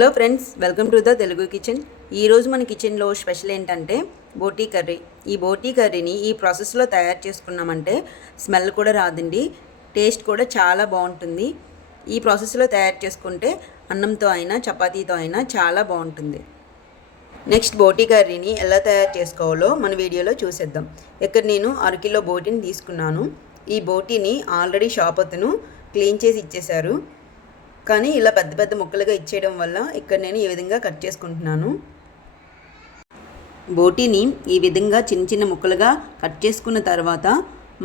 Hello friends welcome to the Telugu kitchen. ఈరోజు మన కిచెన్లో స్పెషల్ ఏంటంటే బోటీ కర్రీ. ఈ బోటీ కర్రీని ఈ ప్రాసెస్లో తయారు చేసుకున్నామంటే స్మెల్ కూడా రాదండి టేస్ట్ కూడా చాలా బాగుంటుంది. ఈ ప్రాసెస్లో తయారు చేసుకుంటే అన్నంతో అయినా చపాతీతో అయినా చాలా బాగుంటుంది. నెక్స్ట్ బోటీ కర్రీని ఎలా తయారు చేసుకోవాలో మన వీడియోలో చూసేద్దాం. ఇక్కడ నేను అరకిలో బోటీని తీసుకున్నాను. ఈ బోటీని ఆల్రెడీ షాప్ అతను క్లీన్ చేసి ఇచ్చేశారు. కానీ ఇలా పెద్ద పెద్ద ముక్కలుగా ఇచ్చేయడం వల్ల ఇక్కడ నేను ఈ విధంగా కట్ చేసుకుంటున్నాను. బోటీని ఈ విధంగా చిన్న చిన్న ముక్కలుగా కట్ చేసుకున్న తర్వాత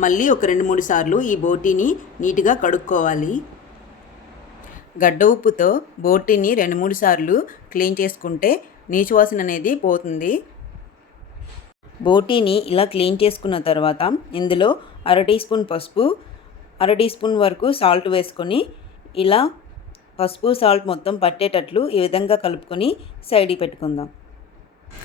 మళ్ళీ ఒక రెండు మూడు సార్లు ఈ బోటీని నీట్గా కడుక్కోవాలి. గడ్డ ఉప్పుతో బోటీని రెండు మూడు సార్లు క్లీన్ చేసుకుంటే నీచు వాసన అనేది పోతుంది. బోటీని ఇలా క్లీన్ చేసుకున్న తర్వాత ఇందులో అర టీ స్పూన్ పసుపు అర టీ స్పూన్ వరకు సాల్ట్ వేసుకొని ఇలా పసుపు సాల్ట్ మొత్తం పట్టేటట్లు ఈ విధంగా కలుపుకొని సైడ్కి పెట్టుకుందాం.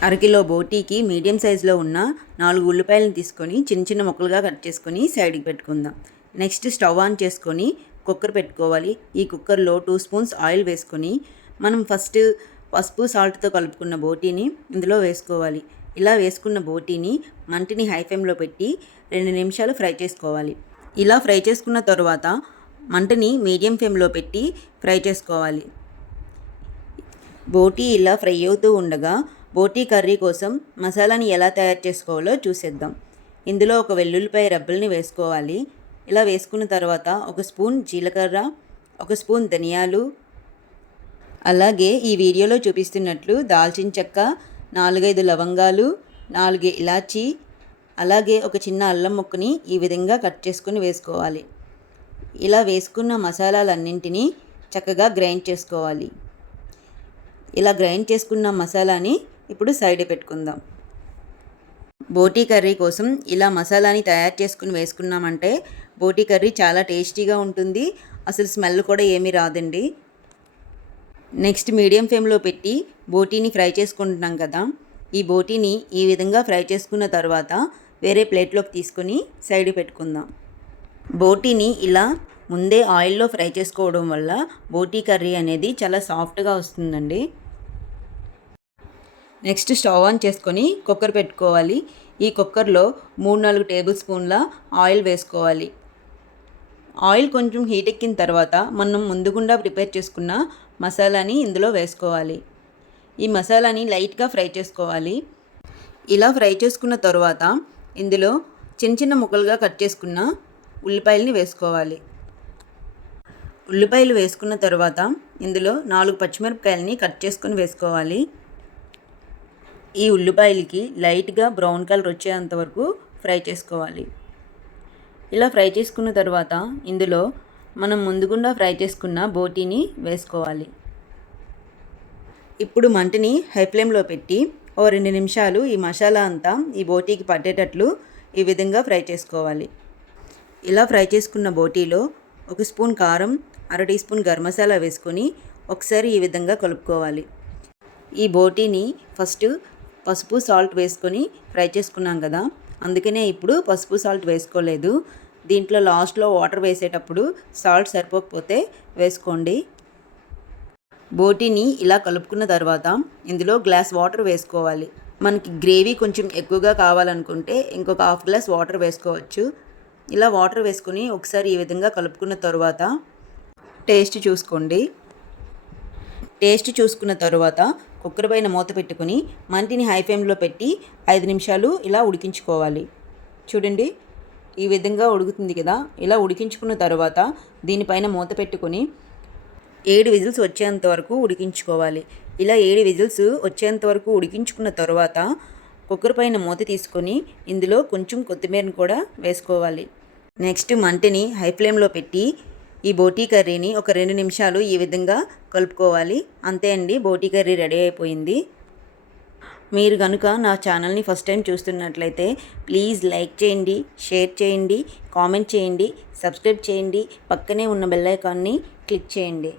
అరకిలో బోటీకి మీడియం సైజులో ఉన్న నాలుగు ఉల్లిపాయలను తీసుకొని చిన్న చిన్న ముక్కలుగా కట్ చేసుకొని సైడ్కి పెట్టుకుందాం. నెక్స్ట్ స్టవ్ ఆన్ చేసుకొని కుక్కర్ పెట్టుకోవాలి. ఈ కుక్కర్లో టూ స్పూన్స్ ఆయిల్ వేసుకొని మనం ఫస్ట్ పసుపు సాల్ట్తో కలుపుకున్న బోటీని ఇందులో వేసుకోవాలి. ఇలా వేసుకున్న బోటీని మంటిని హై ఫ్లేమ్లో పెట్టి రెండు నిమిషాలు ఫ్రై చేసుకోవాలి. ఇలా ఫ్రై చేసుకున్న తర్వాత మంటని మీడియం ఫ్లేమ్లో పెట్టి ఫ్రై చేసుకోవాలి. బోటీ ఇలా ఫ్రై అవుతూ ఉండగా బోటీ కర్రీ కోసం మసాలాని ఎలా తయారు చేసుకోవాలో చూసేద్దాం. ఇందులో ఒక వెల్లుల్లిపాయ రబ్బల్ని వేసుకోవాలి. ఇలా వేసుకున్న తర్వాత ఒక స్పూన్ జీలకర్ర ఒక స్పూన్ ధనియాలు అలాగే ఈ వీడియోలో చూపిస్తున్నట్లు దాల్చిన చెక్క నాలుగైదు లవంగాలు నాలుగు ఇలాచి అలాగే ఒక చిన్న అల్లం ముక్కని ఈ విధంగా కట్ చేసుకుని వేసుకోవాలి. ఇలా వేసుకున్న మసాలాలన్నింటినీ చక్కగా గ్రైండ్ చేసుకోవాలి. ఇలా గ్రైండ్ చేసుకున్న మసాలాని ఇప్పుడు సైడ్ పెట్టుకుందాం. బోటీ కర్రీ కోసం ఇలా మసాలాని తయారు చేసుకుని వేసుకున్నామంటే బోటీ కర్రీ చాలా టేస్టీగా ఉంటుంది. అసలు స్మెల్ కూడా ఏమీ రాదండి. నెక్స్ట్ మీడియం ఫ్లేమ్లో పెట్టి బోటీని ఫ్రై చేసుకుంటున్నాం కదా. ఈ బోటీని ఈ విధంగా ఫ్రై చేసుకున్న తర్వాత వేరే ప్లేట్లోకి తీసుకొని సైడ్ పెట్టుకుందాం. బోటీని ఇలా ముందే ఆయిల్లో ఫ్రై చేసుకోవడం వల్ల బోటీ కర్రీ అనేది చాలా సాఫ్ట్గా వస్తుందండి. నెక్స్ట్ స్టవ్ ఆన్ చేసుకొని కుక్కర్ పెట్టుకోవాలి. ఈ కుక్కర్లో మూడు నాలుగు టేబుల్ స్పూన్ల ఆయిల్ వేసుకోవాలి. ఆయిల్ కొంచెం హీట్ ఎక్కిన తర్వాత మనం ముందుగుండా ప్రిపేర్ చేసుకున్న మసాలాని ఇందులో వేసుకోవాలి. ఈ మసాలాని లైట్గా ఫ్రై చేసుకోవాలి. ఇలా ఫ్రై చేసుకున్న తర్వాత ఇందులో చిన్న చిన్న ముక్కలుగా కట్ చేసుకున్న ఉల్లిపాయలని వేసుకోవాలి. ఉల్లిపాయలు వేసుకున్న తర్వాత ఇందులో నాలుగు పచ్చిమిరపకాయలని కట్ చేసుకొని వేసుకోవాలి. ఈ ఉల్లిపాయలకి లైట్గా బ్రౌన్ కలర్ వచ్చేంత వరకు ఫ్రై చేసుకోవాలి. ఇలా ఫ్రై చేసుకున్న తర్వాత ఇందులో మనం ముందుగుండా ఫ్రై చేసుకున్న బోటీని వేసుకోవాలి. ఇప్పుడు మంటని హై ఫ్లేమ్లో పెట్టి ఓ రెండు నిమిషాలు ఈ మసాలా అంతా ఈ బోటీకి పట్టేటట్లు ఈ విధంగా ఫ్రై చేసుకోవాలి. ఇలా ఫ్రై చేసుకున్న బోటీలో ఒక స్పూన్ కారం అర టీ స్పూన్ గరం మసాలా వేసుకొని ఒకసారి ఈ విధంగా కలుపుకోవాలి. ఈ బోటీని ఫస్ట్ పసుపు సాల్ట్ వేసుకొని ఫ్రై చేసుకున్నాం కదా అందుకనే ఇప్పుడు పసుపు సాల్ట్ వేసుకోలేదు. దీంట్లో లాస్ట్లో వాటర్ వేసేటప్పుడు సాల్ట్ సరిపోకపోతే వేసుకోండి. బోటీని ఇలా కలుపుకున్న తర్వాత ఇందులో గ్లాస్ వాటర్ వేసుకోవాలి. మనకి గ్రేవీ కొంచెం ఎక్కువగా కావాలనుకుంటే ఇంకొక హాఫ్ గ్లాస్ వాటర్ వేసుకోవచ్చు. ఇలా వాటర్ వేసుకుని ఒకసారి ఈ విధంగా కలుపుకున్న తర్వాత టేస్ట్ చూసుకోండి. టేస్ట్ చూసుకున్న తర్వాత కుక్కర్ పైన మూత పెట్టుకుని మంటిని హై ఫ్లేమ్లో పెట్టి ఐదు నిమిషాలు ఇలా ఉడికించుకోవాలి. చూడండి ఈ విధంగా ఉడుకుతుంది కదా. ఇలా ఉడికించుకున్న తర్వాత దీనిపైన మూత పెట్టుకొని ఏడు విజిల్స్ వచ్చేంత వరకు ఉడికించుకోవాలి. ఇలా ఏడు విజిల్స్ వచ్చేంత వరకు ఉడికించుకున్న తర్వాత కుక్కర్ పైన మూత తీసుకొని ఇందులో కొంచెం కొత్తిమీరను కూడా వేసుకోవాలి. నెక్స్ట్ మంటని హై ఫ్లేమ్లో పెట్టి ఈ బోటీ కర్రీని ఒక రెండు నిమిషాలు ఈ విధంగా కలుపుకోవాలి. అంతే అండి బోటీ కర్రీ రెడీ అయిపోయింది. మీరు కనుక నా ఛానల్ని ఫస్ట్ టైం చూస్తున్నట్లయితే ప్లీజ్ లైక్ చేయండి షేర్ చేయండి కామెంట్ చేయండి సబ్స్క్రైబ్ చేయండి పక్కనే ఉన్న బెల్ ఐకాన్ని క్లిక్ చేయండి.